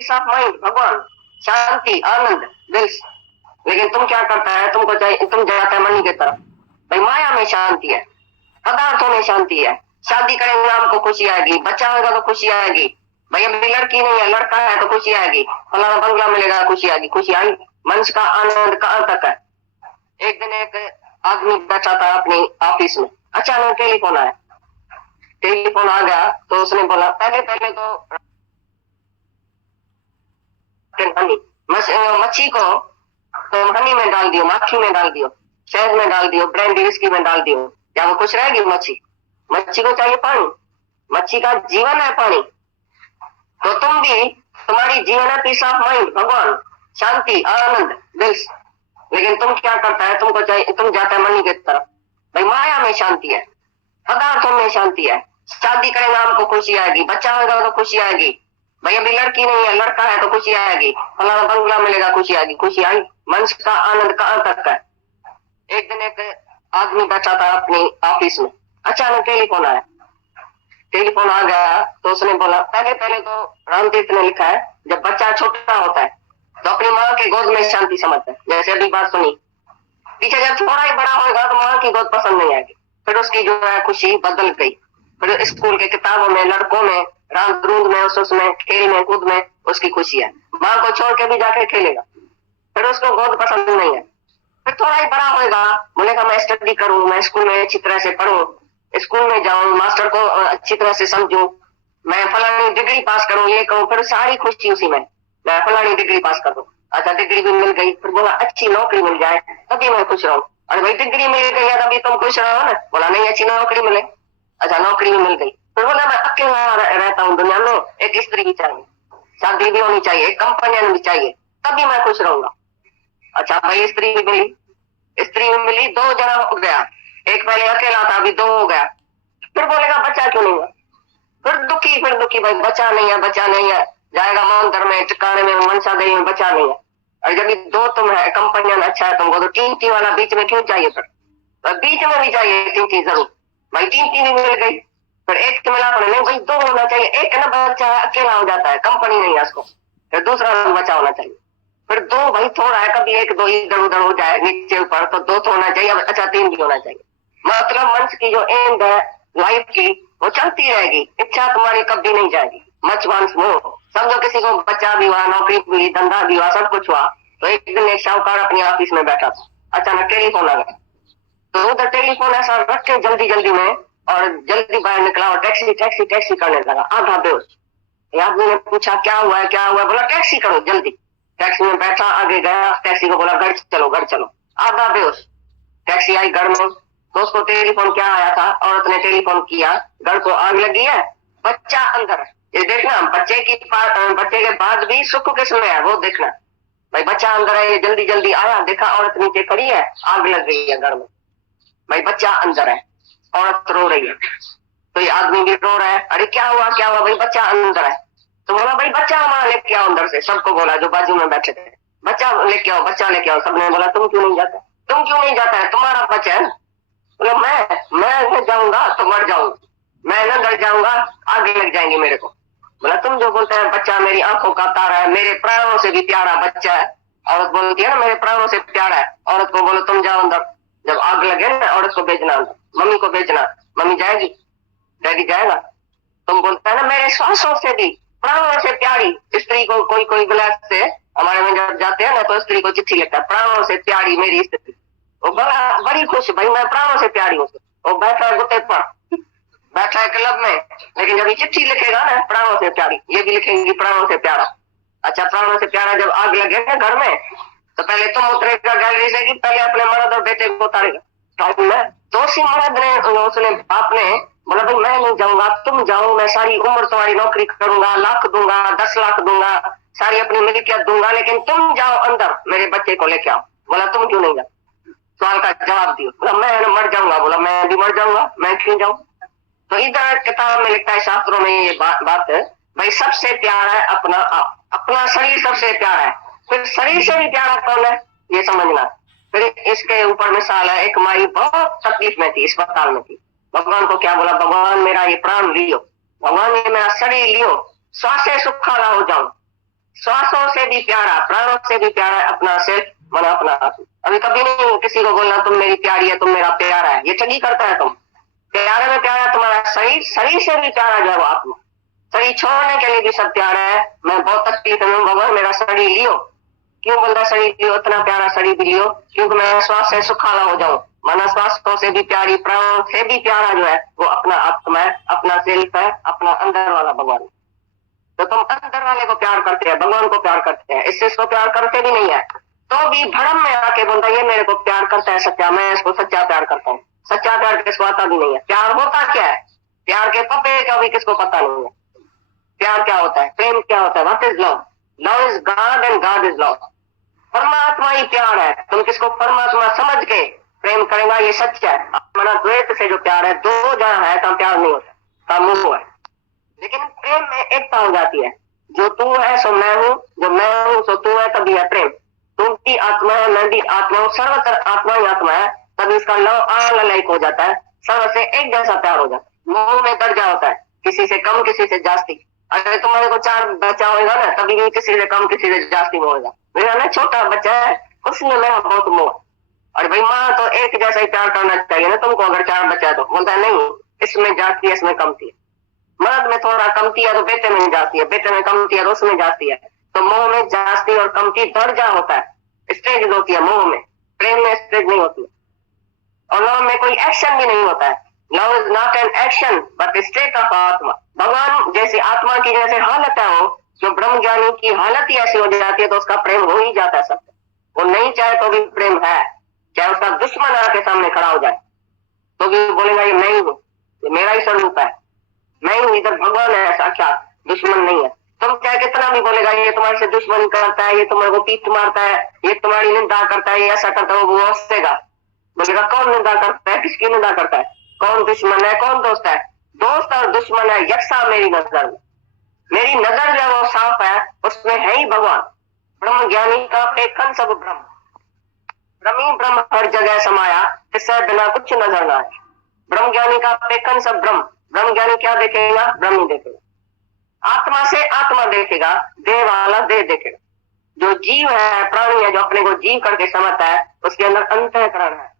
Piece of mind, भगवान, शांति, आनंद, दिल। लेकिन तुम क्या करता है, तुमको चाहिए, तुम जाता है मनी की तरफ। भाई माया में शांति है, पदार्थों में शांति है। शादी करेंगे हमको खुशी आएगी, बच्चा होगा तो खुशी आएगी। भाई अभी लड़की नहीं है, लड़का है तो खुशी आएगी, फलाना बंगला मिलेगा, खुशी आएगी। खुशी आई, मनुष्य का आनंद कहाँ तक है। एक दिन एक आदमी बैठा था अपनी ऑफिस में, अचानक टेलीफोन आया। टेलीफोन आ गया तो उसने बोला, पहले पहले तो मच्छी को तो हनी में डाल दियो, माखी में डाल दियो, शहद में डाल दियो, ब्रांडी विस्की में डाल दियो, क्या वो खुश रहेगी मच्छी? मच्छी को चाहिए पानी, मच्छी का जीवन है पानी। तो तुम भी, तुम्हारी जीवन है पीस ऑफ माइंड, भगवान, शांति, आनंद, दिल। लेकिन तुम क्या करता है, तुमको चाहिए, तुम जाता है मनी की तरफ। भाई माया में शांति है, पदार्थों में शांति है। शादी करेंगे हमको खुशी आएगी, बच्चा होगा तो खुशी आएगी। भाई अभी लड़की नहीं है, लड़का है तो खुशी आएगी, फलाना बंगला मिलेगा, खुशी आएगी। खुशी आई, मनुष्य का आनंद कहाँ तक है। एक दिन एक आदमी बैठा था अपनी ऑफिस में, अचानक टेलीफोन आया। टेलीफोन आ गया तो उसने बोला, पहले पहले तो रामतीर्थ ने लिखा है, जब बच्चा छोटा होता है तो अपनी माँ के गोद में शांति समझता है। जैसे अभी बात सुनी, पीछे जब थोड़ा ही बड़ा होगा तो माँ की गोद पसंद नहीं आएगी, फिर उसकी जो है खुशी बदल गई। फिर स्कूल के किताबों में, लड़कों में, रात रूंद में, उसमें खेल में, कूद में उसकी खुशी है। माँ को छोड़ के भी जाके खेलेगा, फिर उसको गोद पसंद नहीं है। फिर थोड़ा ही बड़ा होगा, बोलेगा मैं स्टडी करूं, मैं स्कूल में अच्छी तरह से पढ़ूं, स्कूल में जाऊं, मास्टर को अच्छी तरह से समझूं, मैं फलानी डिग्री पास करूं, ये करूं, फिर सारी खुशी उसी में, मैं फलानी डिग्री पास करूं। अच्छा डिग्री भी मिल गई, फिर बोला अच्छी नौकरी मिल जाए तभी मैं खुश रहूं। अरे भाई डिग्री मिल गई है तभी तुम खुश रहो ना। बोला नहीं, अच्छी नौकरी मिले। अच्छा नौकरी भी मिल गई, फिर बोला मैं अकेला रहता हूँ दुनिया में, एक स्त्री भी चाहिए, शादी भी होनी चाहिए, एक कंपेनियन भी चाहिए, तभी मैं खुश रहूंगा। अच्छा भाई स्त्री भी मिली, स्त्री भी मिली, 2 जना हो गया, एक पहले अकेला था अभी 2 हो गया। फिर बोलेगा बच्चा क्यों नहीं है, फिर दुखी भाई बच्चा नहीं है, बच्चा नहीं है, जाएगा मंदिर में, टिकाने में, मनसा देवी में, बच्चा नहीं है। और जब 2 तुम है, कंपेनियन अच्छा है तुमको, तो टींटी वाला बीच में क्यों चाहिए? फिर तो बीच में भी चाहिए टींटी जरूर। भाई टींटी भी मिल गई, फिर एक तो मिला, नहीं भाई 2 होना चाहिए, एक ना बच्चा अकेला हो जाता है, कंपनी नहीं है उसको, फिर दूसरा बच्चा होना चाहिए। फिर 2 भाई थोड़ा है, कभी 1 2 इधर उधर हो जाए नीचे ऊपर, तो 2 तो होना चाहिए, अच्छा 3 भी होना चाहिए। मतलब मंच की जो एंड है लाइफ की, वो चलती रहेगी, इच्छा तुम्हारी कभी नहीं जाएगी। Much once more. समझो किसी को बच्चा भी हुआ, नौकरी भी हुई, धंधा भी हुआ, सब कुछ हुआ, तो एक दिन एक शाहूकार अपनी ऑफिस में बैठा था, अचानक टेलीफोन आ गया। तो उधर टेलीफोन ऐसा रख के जल्दी जल्दी में, और जल्दी बाहर निकला और टैक्सी टैक्सी टैक्सी करने लगा, आधा बेहोश। आदमी ने पूछा क्या हुआ है, क्या हुआ है? बोला टैक्सी करो जल्दी। टैक्सी में बैठा, आगे गया, टैक्सी को बोला घर चलो, घर चलो, आधा बेहोश। टैक्सी आई घर में, तो उसको टेलीफोन क्या आया था, औरत ने टेलीफोन किया, घर को आग लगी है, बच्चा अंदर है। ये देखना, बच्चे के बाद भी सुख किसमें है वो देखना। भाई बच्चा अंदर है, ये जल्दी जल्दी आया, देखा औरत नीचे खड़ी है, आग लग गई है घर में। भाई बच्चा अंदर है, औरत रो रही है, तो ये आदमी भी रो रहा है, अरे क्या हुआ क्या हुआ? भाई बच्चा अंदर है। तो बोला भाई बच्चा हमारा लेके आओ अंदर से, सबको बोला जो बाजू में बैठे थे, बच्चा लेके आओ, बच्चा लेके आओ। सबने बोला तुम क्यों नहीं जाता, तुम क्यों नहीं जाता है, तुम्हारा बच्चा है। बोला मैं जाऊंगा तो मर जाऊंगा, मैं ना डर जाऊंगा, आगे लग जाएंगे मेरे को। बोला तुम जो बोलते हैं बच्चा मेरी आंखों का तारा है, मेरे प्राणों से भी प्यारा बच्चा है। औरत बोलती है ना मेरे प्राणों से प्यारा है, औरत को बोलो तुम जाओ अंदर, जब आग लगे ना औरत को भेजना अंदर, मम्मी को भेजना, मम्मी जाएगी, डैडी जाएगा। तुम बोलता है ना मेरे श्वासों से भी, प्राणों से प्यारी स्त्री को, कोई कोई ब्लैक से हमारे में जब जाते हैं ना तो स्त्री को चिट्ठी लिखता है, प्राणों से प्यारी मेरी स्त्री। वो बड़ी खुश, भाई मैं प्राणों से प्यारी हूँ। वो बैठा है गुटे पर, बैठा है क्लब में, लेकिन जब ये चिट्ठी लिखेगा ना प्राणों से प्यारी, ये भी लिखेंगी प्राणों से प्यारा। अच्छा प्राणों से प्यारा जब आग लगे ना घर में, तो पहले तुम उतरेगा गैलरी से, कि पहले अपने मर्द और बेटे को उतारेगा। तो उसी मर्द ने, उसने बाप ने बोला भाई मैं नहीं जाऊंगा, तुम जाओ, मैं सारी उम्र तुम्हारी नौकरी करूंगा, लाख दूंगा, 10 लाख दूंगा, सारी अपनी मिल्कियत दूंगा, लेकिन तुम जाओ अंदर मेरे बच्चे को लेके आओ। बोला तुम क्यों नहीं जाओ? सवाल का जवाब दियो। बोला मैं मर जाऊंगा। बोला मैं भी मर जाऊंगा, मैं क्यों जाऊं? तो इधर किताब में लिखता है, शास्त्रों में ये बात है, भाई सबसे प्यारा है अपना आप, अपना शरीर सबसे प्यारा है, फिर शरीर से भी प्यारा कौन है ये समझना। फिर इसके ऊपर मिसाल है, एक माई बहुत तकलीफ में थी, अस्पताल में थी, भगवान को क्या बोला, भगवान मेरा ये प्राण लियो, भगवान ये मेरा शरीर लियो, श्वास सुखाला हो जाऊं, श्वासों से भी प्यारा, प्राणों से भी प्यारा है अपना सेल्फ, माना अपना आत्मा। अभी कभी नहीं किसी को बोलना तुम मेरी प्यारी है, तुम मेरा प्यारा है, ये ठगी करता है। तुम प्यारे में प्यारा तुम्हारा शरीर, शरीर से भी प्यारा जो है वो आत्मा। शरीर छोड़ने के लिए भी सब प्यारा है। मैं बहुत तकलीफ में भगवान मेरा शरीर लियो, क्यों बोलता शरीर लियो, इतना प्यारा शरीर भी लियो, क्योंकि मैं श्वास से सुखाला हो जाऊं। माना श्वासों से भी प्यारी, प्राणों से भी प्यारा जो है वो अपना आत्मा है, अपना सेल्फ है, अपना अंदर वाला भगवान। तो तुम अंदर वाले को प्यार करते हैं, भगवान को प्यार करते हैं, इससे इसको प्यार करते भी नहीं है, तो भी भ्रम में आके बोलता ये मेरे को प्यार करता है सच्चा, मैं इसको सच्चा प्यार करता हूँ। सच्चा प्यार किसको आता भी नहीं है। प्यार होता क्या है, प्यार के पपे का भी किसको पता नहीं है। प्यार क्या होता है, प्रेम क्या होता है, what is love? Love is God and God is love. परमात्मा ही प्यार है। तुम किसको परमात्मा समझ के प्रेम करेगा, ये सच है। अपना द्वैत से जो प्यार है, दो जहाँ है तब प्यार नहीं होता, तब मोह है। लेकिन प्रेम में एकता हो जाती है, जो तू है सो मैं हूँ, जो मैं हूँ सो तू है, तभी है प्रेम। तुम भी आत्मा है, मैं भी आत्मा हूँ, सर्वत्र आत्मा ही आत्मा है, तभी इसका लव अलग हो जाता है, सर्व से एक जैसा प्यार हो जाता है। मोह में दर्जा होता है, किसी से कम किसी से जास्ती। अगर तुम्हारे को 4 बच्चा होगा ना, तभी भी किसी से कम किसी से जास्ती मोह होगा। मेरा ना छोटा बच्चा है, उसमें मेरा बहुत मोह। और भाई माँ तो एक जैसा ही प्यार करना चाहिए ना तुमको, अगर 4 बच्चा है तो। बोलता है नहीं, इसमें जास्ती है, इसमें कमती है। मर्द में थोड़ा कमती है तो बेटे में जाती है, बेटे में कमती है तो उसमें जाती है। तो मोह में जास्ती और कमती दर्जा होता है, स्टेज होती है मोह में। प्रेम में स्टेज नहीं होती है। और लव में कोई एक्शन भी नहीं होता है। Love is not an action but state of आत्मा। भगवान जैसी आत्मा की जैसे हालत है वो, जो ब्रह्म ज्ञानी की हालत ही ऐसी हो जाती है, तो उसका प्रेम हो ही जाता है सबसे। वो नहीं चाहे तो भी प्रेम है, चाहे उसका दुश्मन आके सामने खड़ा हो जाए तो भी बोलेगा ये मैं ही हूँ, ये मेरा ही स्वरूप है, मैं हूँ, इधर भगवान है साक्षात, दुश्मन नहीं है। तुम चाहे कितना भी बोलेगा ये तुम्हारे से दुश्मनी करता है, ये तुम्हारे को पीठ मारता है, ये तुम्हारी निंदा करता है, ये ऐसा करता है, वो हंसेगा। बोलेगा कौन निंदा करता है, किसकी निंदा करता है, कौन दुश्मन है, कौन दोस्त है? दोस्त और दुश्मन है यकसा मेरी नजर में। मेरी नजर जो वो साफ है, उसमें है ही भगवान। ब्रह्म ज्ञानी का पेखन सब ब्रह्म, ब्रह्मी ब्रह्म हर जगह समाया, इससे बिना कुछ नजर ना आए। ब्रह्म ज्ञानी का पेखन सब ब्रह्म। ब्रह्म ज्ञानी क्या देखेगा? ब्रह्म ही देखेगा। आत्मा से आत्मा देखेगा, देह वाला देह देखेगा। जो जीव है, प्राणी है, जो अपने को जीव करके समझता है, उसके अंदर अंतःकरण है,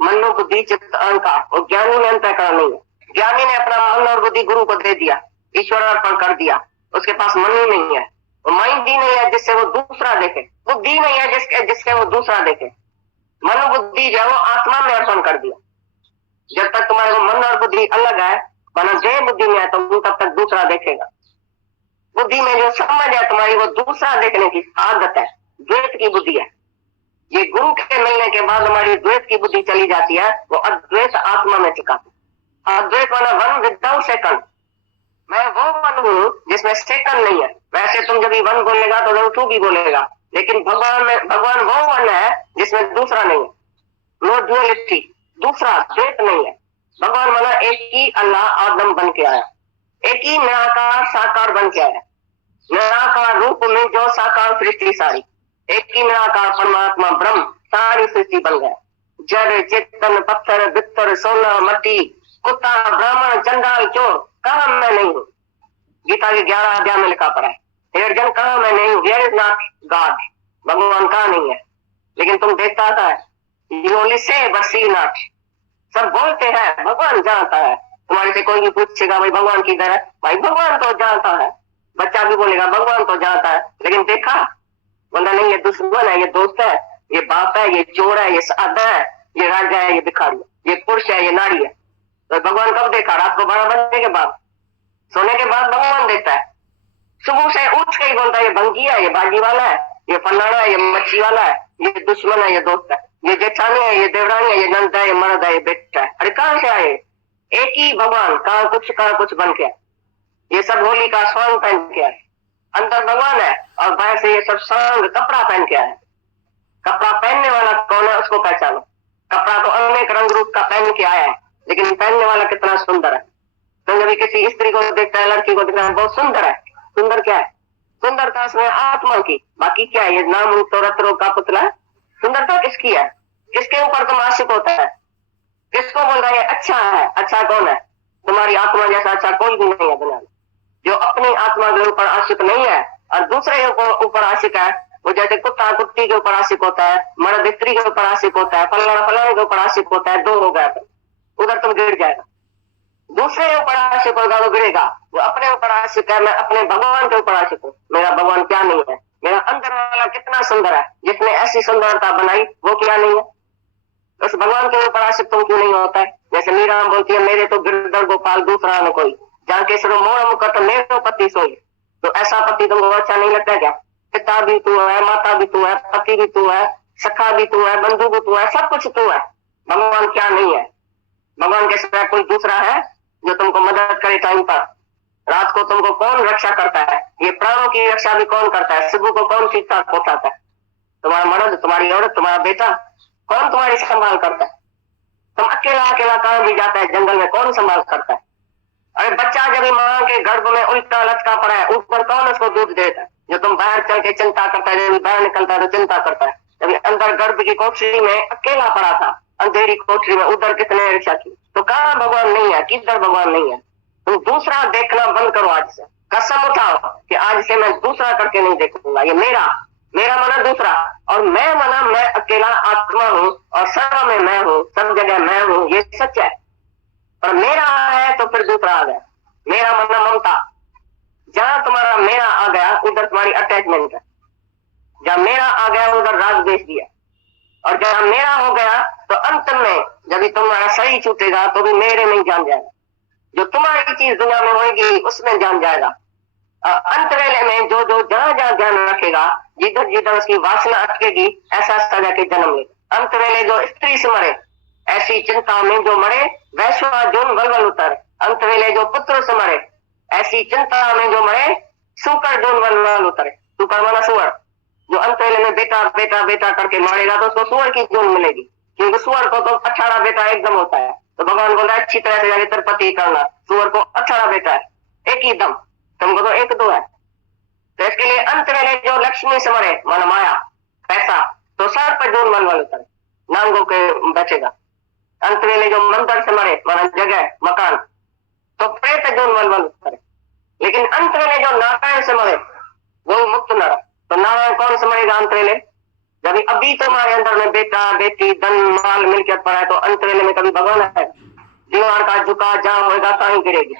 मनो बुद्धि चित्त अहंकार। और ज्ञानी में अंतःकरण नहीं है। ज्ञानी ने अपना मन और बुद्धि गुरु को दे दिया, ईश्वर अर्पण कर दिया, उसके पास मन ही नहीं है, माइंड ही नहीं है जिससे वो दूसरा देखे, बुद्धि नहीं है जिससे वो दूसरा देखे। मन बुद्धि जो है वो आत्मा में अर्पण कर दिया। जब तक तुम्हारे को मन और बुद्धि अलग है, माना देह बुद्धि में है, तो तब तक दूसरा देखेगा। बुद्धि में जो समझ है तुम्हारी, वो दूसरा देखने की आदत है, द्वैत की बुद्धि है। ये गुरु के मिलने के बाद हमारी द्वैत की बुद्धि चली जाती है, वो अद्वैत आत्मा में टिकाती। अद्वैत वाला वन विदाउट सेकंड। मैं वो वन हूँ जिसमें सेकंड नहीं है। वैसे तुम जब वन बोलेगा तो जब तू भी बोलेगा, लेकिन भगवान वो वन है जिसमें दूसरा नहीं है। नो ड्युअलिटी, दूसरा द्वैत नहीं है। भगवान माना एक ही अल्लाह आदम बन के आया, एक ही निराकार साकार बन के आया। निराकार रूप में जो साकार सृष्टि सारी, एक ही निराकार परमात्मा ब्रह्म सारी सृष्टि बन गया। जड़ चेतन पत्थर बित्तर सोना मट्टी कुत्ता ब्राह्मण चंडाल चोर, कहा मैं नहीं हूँ। गीता के 11 अध्याय में लिखा पड़ा है, हे अर्जुन कहा मैं नहीं हूँ, हियर इज नॉट गॉड। भगवान कहा नहीं है, लेकिन तुम देखता है, you only say but C not. सब बोलते हैं भगवान जानता है। तुम्हारे से कोई भी पूछेगा भाई भगवान किधर है, भाई भगवान तो जानता है। बच्चा भी बोलेगा भगवान तो जानता है, लेकिन देखा? बोला नहीं, ये दुश्मन है, ये दोस्त है, ये बाप है, ये चोर है, ये साधा है, ये राजा है, ये भिखारी है, ये पुरुष है, ये नारी है। तो भगवान कब देखा? रात को 12 बजने के बाद, सोने के बाद भगवान देखता है। सुबह से उठ के ही बोलता है ये भंगी है, ये बाजी वाला है, ये फलाना है, ये मच्छी वाला है, ये दुश्मन है, ये दोस्त है, ये जेठानी है, ये देवरानी है, ये नंद है, ये मर्द है, ये बेटा है। अरे कहां से आए? एक ही भगवान, कहां कुछ बन के आए। ये सब होली का स्वांग पहन के आए, अंदर भगवान है और बाहर से ये सब सांग कपड़ा पहन के आए। कपड़ा पहनने वाला कौन है उसको पहचानो। कपड़ा तो अनेक रंग रूप का पहन के आया है, लेकिन पहनने वाला कितना सुंदर है। तो जब किसी स्त्री को देखता है, लड़की को देखता है, बहुत सुंदर है। सुंदर क्या है? सुंदरता उसमें आत्मा की, बाकी क्या है? ये नाम तो रत्नों का पुतला है। सुंदरता किसकी है? किसके ऊपर तुम आशिक होता है? किसको बोल रहा है अच्छा है? अच्छा कौन है? तुम्हारी आत्मा जैसा अच्छा कोई भी नहीं है दुनिया में। जो अपनी आत्मा के ऊपर आशिक नहीं है, और दूसरे के ऊपर आशिक है, वो जैसे कुत्ता कुत्ती के ऊपर आशिक होता है, मर्द स्त्री के ऊपर आशिक होता है, फलाना फलाने के ऊपर आशिक होता है, दो हो गया तो उधर तुम गिर जाएगा। दूसरे के ऊपर आशिक होगा वो गिरेगा। जो अपने ऊपर आशिक है, मैं अपने भगवान के ऊपर आशिक हूँ, मेरा भगवान क्या नहीं है, मेरा अंदर वाला कितना सुंदर है, जिसने ऐसी सुंदरता बनाई वो क्या नहीं है। उस भगवान के ऊपर आशिक तुम क्यों नहीं होता है। जैसे मीरा बोलती है मेरे तो गिरधर गोपाल दूसरा न कोई, जहाँ के सरो मोह मुकट मेरो पति सोई। तो ऐसा पति तुमको अच्छा नहीं लगता क्या। पिता भी तू है, माता भी तू है, पति भी तू है, सखा भी तू है, बंधु भी तू है, सब कुछ तू है। भगवान क्या नहीं है। भगवान के सिवा कोई दूसरा है जो तुमको मदद करे टाइम पर। रात को तुमको कौन रक्षा करता है, ये प्राणों की रक्षा भी कौन करता है, शिबू को कौन ठीक ठाक पहुंचाता है, तुम्हारा मर्द, तुम्हारी औरत, तुम्हारा बेटा, कौन तुम्हारी संभाल करता है। तुम अकेला अकेला कहाँ भी जाता है जंगल में, कौन संभाल करता है। अरे बच्चा जब मां के गर्भ में उल्टा लटका पड़ा है, ऊपर कौन उसको दूध देता है। जो तुम बाहर चल के चिंता करता है, जब बाहर निकलता है तो चिंता करता है। जब अंदर गर्भ की कोठरी में अकेला पड़ा था, अंधेरी कोठरी में, उधर किसने रक्षा की। तो कहाँ भगवान नहीं है, किधर भगवान नहीं है। तुम दूसरा देखना बंद करो। आज से कसम उठाओ कि आज से मैं दूसरा करके नहीं देखूंगा। ये मेरा मना दूसरा, और मैं मना मैं अकेला आत्मा हूँ, और सर्व में मैं हूँ, सब जगह मैं हूँ, ये सच है। पर मेरा है तो फिर दूसरा आ गया। मेरा मना ममता, जहां तुम्हारा मेरा आ गया उधर तुम्हारी अटैचमेंट है। जहां मेरा आ गया उधर राग द्वेष दिया, और जहां मेरा हो गया तो अंत में जब भी तुम्हारा शरीर छूटेगा तो भी मेरे में जान जाएगा। जो तुम्हारी चीज दुनिया में होगी उसमें जान जाएगा। अंत वेले में जो जो जहां जहां ध्यान रखेगा, जिधर जिधर उसकी वासना अटकेगी, ऐसा सजा के जन्म लेगा। अंत वेले जो स्त्री से मरे, ऐसी चिंता में जो मरे, वैश्वा जोन वलवल उतर। अंत वेले जो पुत्र से मरे, ऐसी चिंता में जो मरे, सुकर जोन वलवल उतरे। सुकर माना सुअर। जो अंत वेले में बेटा बेटा बेटा करके मारेगा तो उसको सुअर की जोन मिलेगी, क्योंकि सुअर को तो 18 बेटा एकदम होता है। तो भगवान बोल रहा है अच्छी तरह से जाके तरपति करना। सुअर को 18 बेटा है, एक ही दम, तुमको तो एक दो है। तो इसके लिए अंत वेले जो लक्ष्मी से मरे, माना माया पैसा, तो सर पर जोन वलवल उतरे, नांगों के बचेगा। अंत वेले जो मंदिर से मरे, माना जगह मकान, तो प्रेत जोन वलवल उतरे। लेकिन अंत वेले जो नारायण से मरे वो मुक्त नर। तो नारायण कौन से मरेगा अंत वेले, जब अभी तुम्हारे अंदर में बेटा बेटी धन माल मिलकर पड़ा है, तो अंत वेले में कभी भगवान है। दीवार का झुका जहां होगा कहीं गिरेगी,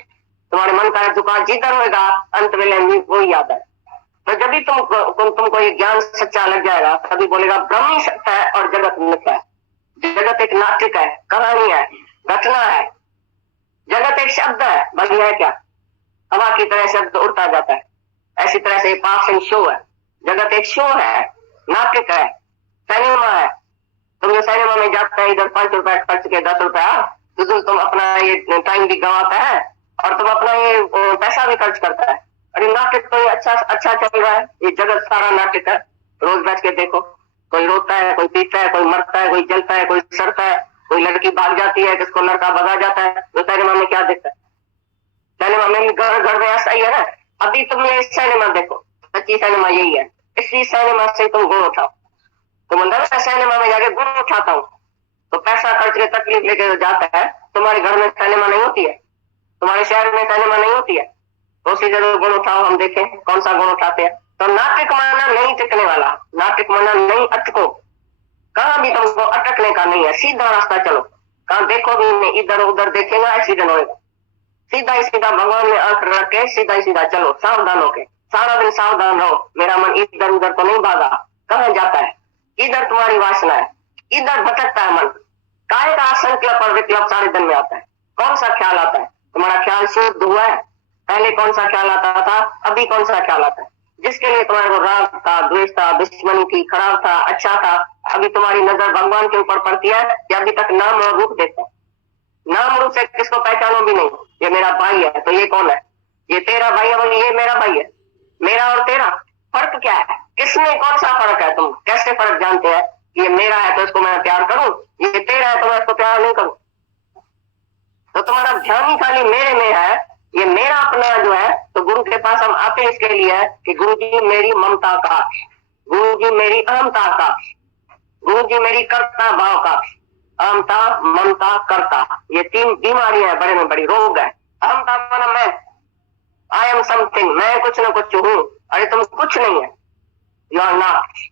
तुम्हारे मन का झुका जिधर होगा अंत वेले में वही याद है। तो जब भी तुमको ये ज्ञान सच्चा लग जाएगा, तभी बोलेगा ब्रह्म ही सत्य है और जगत मिथ्या है। जगत एक नाटक है, कहानी है, घटना है। जगत एक शब्द है, बाकी है क्या, हवा की तरह शब्द उड़ता जाता है। ऐसी तरह से पास एंड शो है। जगत एक शो है, नाटक है, सिनेमा है। तुम जो सिनेमा में जाता है, इधर 5 रुपए खर्च के 10 रुपया, तो तुम अपना ये टाइम भी गंवाता है और तुम अपना ये पैसा भी खर्च करता है। अरे नाटक तो ये अच्छा चल रहा है, ये जगत सारा नाटक है। रोज बैठ के देखो, कोई रोता है, कोई पीता है, कोई मरता है, कोई जलता है, कोई सड़ता है, कोई लड़की भाग जाती है, किसको लड़का भगा जाता है। तो सिनेमा में क्या देखता है, सिनेमा में घर घर में ऐसा ही है ना। अभी तुम ये सिनेमा देखो, सच्ची सिनेमा यही है। इसी सिनेमा से तुम गुण उठाओ। तुम अंदर सिनेमा में जाके गुण उठाता हूँ, तो पैसा खर्च के तकलीफ लेके जाता है। तुम्हारे घर में सिनेमा नहीं होती है, तुम्हारे शहर में सिनेमा नहीं होती है, तो उसी जगह गुण उठाओ, हम देखें कौन सा गुण उठाते हैं। तो नाटक माना नहीं टिकने वाला, नाटक माना नहीं अटको। कहाँ भी तुमको अटकने का नहीं है, सीधा रास्ता चलो। कहाँ देखो भी नहीं, इधर उधर देखेगा एक्सीडेंट होगा। सीधा ही सीधा भगवान में आंख रख के सीधा ही सीधा चलो, सावधान होके। सारा दिन सावधान रहो, मेरा मन इधर उधर तो नहीं भागा, कहाँ जाता है, इधर तुम्हारी वासना है, इधर भटकता है मन। काय का संकल्प और विकल्प सारे दिन में आता है। कौन सा ख्याल आता है, तुम्हारा ख्याल शुद्ध हुआ है, पहले कौन सा ख्याल आता था, अभी कौन सा ख्याल आता है। जिसके लिए तुम्हारे को राग था, द्वेष था, दुश्मनी थी, खराब था, अच्छा था, अभी तुम्हारी नजर भगवान के ऊपर पड़ती है कि अभी तक नाम और रूप देखता है। नाम रूप से किसको पहचानो भी नहीं। ये मेरा भाई है तो ये कौन है, ये तेरा भाई है, बोली ये मेरा भाई है। मेरा और तेरा फर्क क्या है, किसमें कौन सा फर्क है, तुम कैसे फर्क जानते हैं। ये मेरा है तो इसको मैं प्यार करूं, ये तेरा है तो मैं इसको प्यार नहीं करूं। तो तुम्हारा ध्यान ही खाली मेरे में है। ये मेरा अपना जो है, तो गुरु के पास हम आते इसके लिए है कि गुरु जी मेरी ममता का, गुरु जी मेरी अहमता का, गुरु जी मेरी कर्ता भाव का। अहमता, ममता, कर्ता, ये 3 बीमारियां है, बड़े में बड़ी रोग है। अहमता माना मैं, आई एम समथिंग, मैं कुछ ना कुछ हूँ। अरे तुम कुछ नहीं है, यू आर नॉट।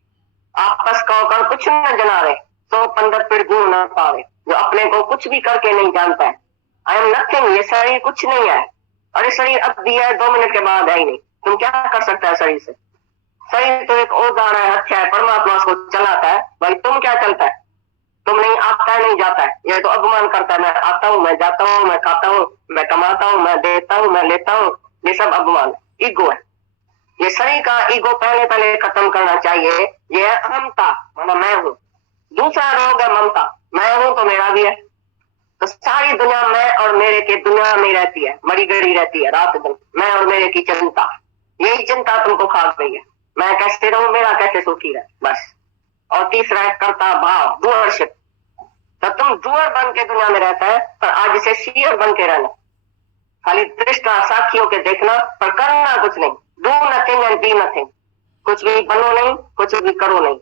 आपस का होकर कुछ न जना रहे, तो पंद्रह पेड़ गुण न पावे, जो अपने को कुछ भी करके नहीं जानता है। आई एम नथिंग, ये शरीर कुछ नहीं है। अरे शरीर अब भी है, 2 मिनट के बाद है ही नहीं। तुम क्या कर सकता है शरीर से? शरीर तो एक औजार है, हत्या है, परमात्मा उसको चलाता है। भाई तुम क्या चलता है? तुम नहीं आता है, नहीं जाता है, ये तो अपमान करता है। मैं आता हूँ, मैं जाता हूँ, मैं खाता हूँ, मैं कमाता हूँ, मैं देता हूँ, मैं लेता हूँ, ये सब अपमान है, ईगो है। ये शरीर का ईगो पहले खत्म करना चाहिए। ये है अहमता, मतलब मैं हूँ। दूसरा रोग है ममता, मैं हूँ तो मेरा भी है। तो सारी दुनिया मैं और मेरे की दुनिया में रहती है, मरी गड़ी रहती है रात दिन, मैं और मेरे की चिंता। यही चिंता तुमको खा गई है, मैं कैसे रहूं, मेरा कैसे सुखी रहे, बस। और तीसरा है कर्ता भाव, डूअरशिप। तो तुम डूअर बन के दुनिया में रहता है, पर आज से सीयर बन के रहना। खाली दृष्टा साखियों के देखना, पर करना कुछ नहीं। Do nothing and be nothing. कुछ भी बनो नहीं, कुछ भी करो नहीं।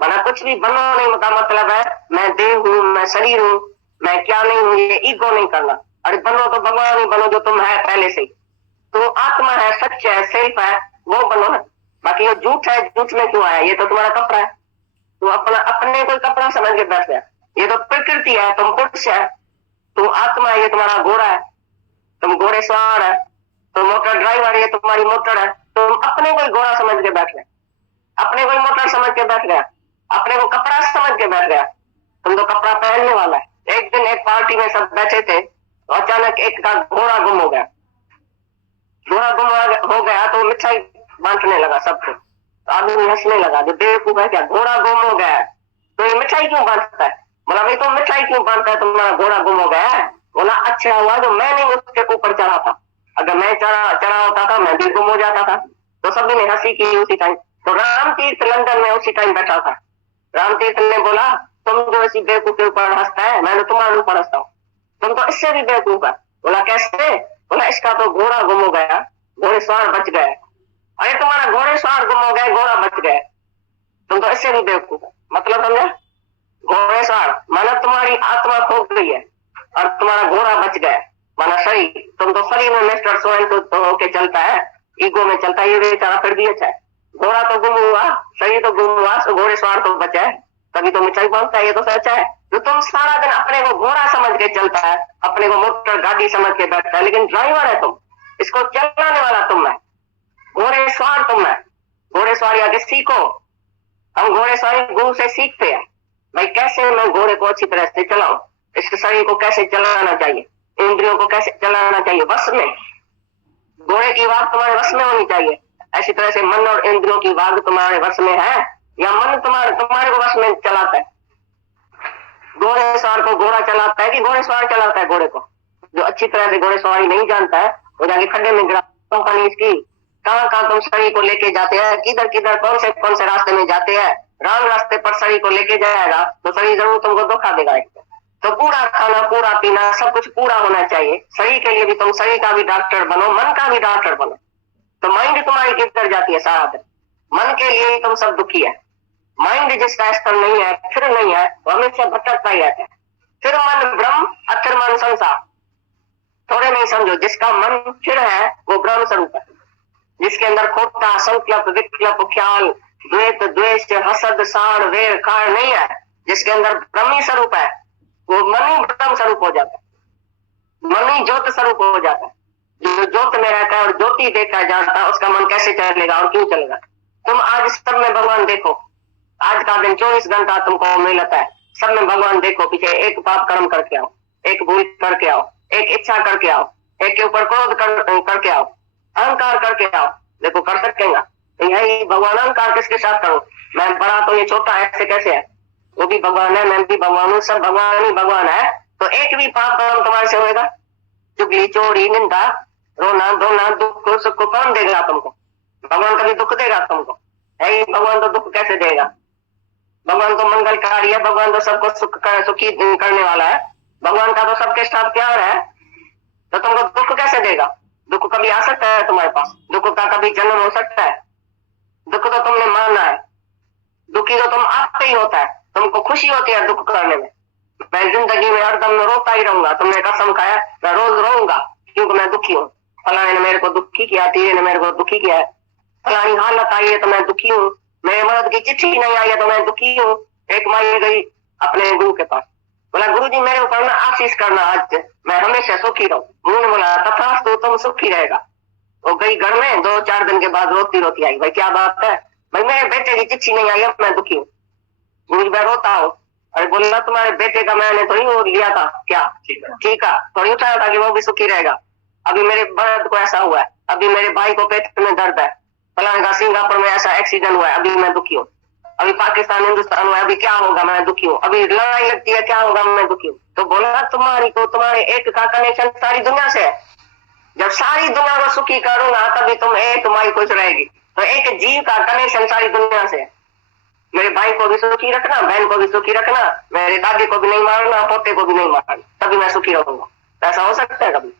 माना कुछ भी बनो नहीं का मतलब है मैं देह हूं, मैं शरीर हूं, मैं क्या नहीं हूं, ये ईगो नहीं करना। अरे बनो तो भगवान ही बनो, जो तुम है पहले से ही। तो आत्मा है, सच है, सेल्फ है, वो बनो है। बाकी वो झूठ है, झूठ में क्यों आया? ये तो तुम्हारा कपड़ा है। तू अपना अपने कोई कपड़ा समझ के बैठ गया। ये तो प्रकृति है, तुम पुरुष है। तू आत्मा है, ये तुम्हारा घोड़ा है, तुम घोड़े सवार है। तुम मोटर ड्राइवर, ये तुम्हारी मोटर है। तुम अपने कोई घोड़ा समझ के बैठ गए, अपने कोई मोटर समझ के बैठ गया, अपने को कपड़ा समझ के बैठ गया। तुम तो कपड़ा पहनने वाला है। एक दिन एक पार्टी में सब बैठे थे, तो अचानक एक का घोड़ा गुम हो गया। घोड़ा गुम हो गया तो मिठाई बांटने लगा सबको। तो आदमी हंसने लगा, जो बेवकूफ है क्या, घोड़ा गुम हो गया है तो ये मिठाई क्यों बांटता है? बोला भाई तो मिठाई क्यों बांटता है, तुम्हारा घोड़ा गुम हो गया है। बोला अच्छा हुआ जो मैं नहीं उसके ऊपर चढ़ा था, अगर मैं चढ़ा होता था मैं भी गुम हो जाता था। तो सभी ने हंसी की उसी टाइम। तो राम तीर्थ लंदन में उसी टाइम बैठा था। राम तीर्थ ने बोला तुम जो ऐसी बेवकूफ के ऊपर हंसता है, मैं तो तुम्हारे ऊपर हंसता हूँ, तुम तो इससे भी बेवकूफ है। बोला कैसे? बोला इसका तो घोड़ा गुम हो गया, घोड़े सवार बच गए। अरे तुम्हारा घोड़े सवार गुम हो गए, घोड़ा बच गए, तुम तो इससे भी बेवकूफ है। मतलब समझे? घोड़े सवार माना तुम्हारी आत्मा खो गई है और तुम्हारा घोड़ा बच गया, माना शरीर। तुम तो शरीर में मिस्टर सो एंड तो होके चलता है, ईगो में चलता है, ये बेचारा फिर भी अच्छा है। घोड़ा तो गुम हुआ, शरीर तो गुम हुआ, तो घोड़े सवार तो बचा है, तभी तो मिठाई बांटता है, ये तो सच्चा है। तो तुम सारा दिन अपने को घोड़ा समझ के चलता है, अपने को मोटर गाड़ी समझ के बैठता है, लेकिन ड्राइवर है तुम, इसको चलाने वाला तुम है, घोड़े सवार तुम है। घोड़े सवारी आगे सीखो। हम घोड़े सवारी गुरु से सीखते हैं, भाई कैसे मैं घोड़े को अच्छी तरह से चलाऊं, इसके शरीर को कैसे चलाना चाहिए, इंद्रियों को कैसे चलाना चाहिए, वश में। घोड़े की वाग तुम्हारे वश में होनी चाहिए। ऐसी तरह से मन और इंद्रियों की वाग तुम्हारे वश में है, या मन तुम्हारे को वश में चलाता है? घोड़े सवार को घोड़ा चलाता है कि घोड़े सवार चलाता है घोड़े को? जो अच्छी तरह से घोड़े सवारी नहीं जानता है वो जाके खड्डे में गिरा। कंपनी इसकी कहाँ कहाँ तुम शरीर को लेके जाते हैं, किधर किधर कौन से रास्ते में जाते हैं। राम रास्ते पर शरीर को लेके जाएगा तो शरीर जरूर तुमको धोखा देगा। तो पूरा खाना, पूरा पीना, सब कुछ पूरा होना चाहिए। शरीर के लिए भी तुम शरीर का भी डॉक्टर बनो, मन का भी डॉक्टर बनो। तो माइंड तुम्हारी किधर जाती है सारा दिन? मन के लिए ही तुम सब दुखी है। माइंड जिसका स्तर नहीं है, फिर नहीं है, वो हमेशा भटकता ही रहता है। फिर मन ब्रह्म, अक्षर मन संसार। थोड़े नहीं समझो, जिसका मन फिर है वो ब्रह्म स्वरूप है, जिसके अंदर खोटा संकल्प विकल्प ख्याल द्वेत द्वेष हसद सार वेर कार नहीं है, जिसके अंदर ब्रह्मी स्वरूप है, वो मन ही ब्रह्म स्वरूप हो जाता है, मन ही ज्योत स्वरूप हो जाता है। जो ज्योत में रहता है और ज्योति देखा जाता है, उसका मन कैसे चलेगा और क्यों चलेगा? तुम आज सब में भगवान देखो, आज का दिन 24 घंटा तुमको मिलता है, सब में भगवान देखो। पीछे एक पाप कर्म करके आओ, एक भूल करके आओ, एक इच्छा करके आओ, एक के ऊपर क्रोध करके आओ, अहंकार करके आओ, देखो कर सकेगा? तो यही भगवान अहंकार किसके साथ करो? मैं बड़ा तो ये छोटा ऐसे कैसे है? वो भी भगवान है, मैं भी भगवान हूँ, सब भगवान ही भगवान है। तो एक भी पाप कर्म तुम्हारे से होगा? चुगली चोरी निंदा रोना धोना दुख सुख को कौन देगा तुमको? भगवान कभी दुख देगा तुमको? है भगवान तो दुख कैसे देगा? भगवान तो मंगलकारी है, भगवान तो सबको सुखी करने वाला है, भगवान का तो सबके साथ प्यार है, तो तुमको दुख कैसे देगा? दुख कभी आ सकता है तुम्हारे पास? दुख का कभी जन्म हो सकता है? दुख तो तुमने माना है, दुखी तो तुम आपसे ही होता है। तुमको खुशी होती है दुख करने में, मैं जिंदगी में हरदम रोता ही रहूंगा, तुमने कसम खाया मैं रोज रोऊंगा क्योंकि मैं दुखी हूँ, फलाने ने मेरे को दुखी किया, तीरे ने मेरे को दुखी किया है। फलानी हालत आई है तो मैं दुखी हूँ, मेरे मदद की चिट्ठी नहीं आई है तो मैं दुखी हूँ। एक माई गई अपने गुरु के पास, बोला गुरु जी मेरे ऊपर ना आशीष करना, आज मैं हमेशा सुखी रहूं। गुरु ने बोला तथास्तु, तुम सुखी रहेगा। वो गई घर में, 2-4 दिन के बाद रोती रोती आई, भाई क्या बात है? भाई मेरे बेटे की चिट्ठी नहीं आई है, मैं दुखी हूँ। गुरु जी मैं रोता हूँ। अरे बोला तुम्हारे बेटे का मैंने थोड़ी वो लिया था क्या, ठीक है थोड़ी उठाया था कि वो भी सुखी रहेगा। अभी मेरे बहन को ऐसा हुआ है, अभी मेरे भाई को पेट में दर्द है, फलाने का सिंगापुर में ऐसा एक्सीडेंट हुआ है, अभी मैं दुखी हूँ। अभी पाकिस्तान हिंदुस्तान में अभी क्या होगा, मैं दुखी हूँ। अभी लड़ाई लगती है, क्या होगा, मैं दुखी हूँ। तो बोला तुम्हारी को तुम्हारे एक का कनेक्शन सारी दुनिया से है। जब सारी दुनिया को सुखी करूंगा तभी तुम एक तुम्हारी खुश रहेगी। तो एक जीव का कनेक्शन सारी दुनिया से है। मेरे भाई को भी सुखी रखना, बहन को भी सुखी रखना, मेरे दादी को भी नहीं मारना, पोते को भी नहीं मारना, तभी मैं सुखी रहूंगा। ऐसा हो सकता है कभी?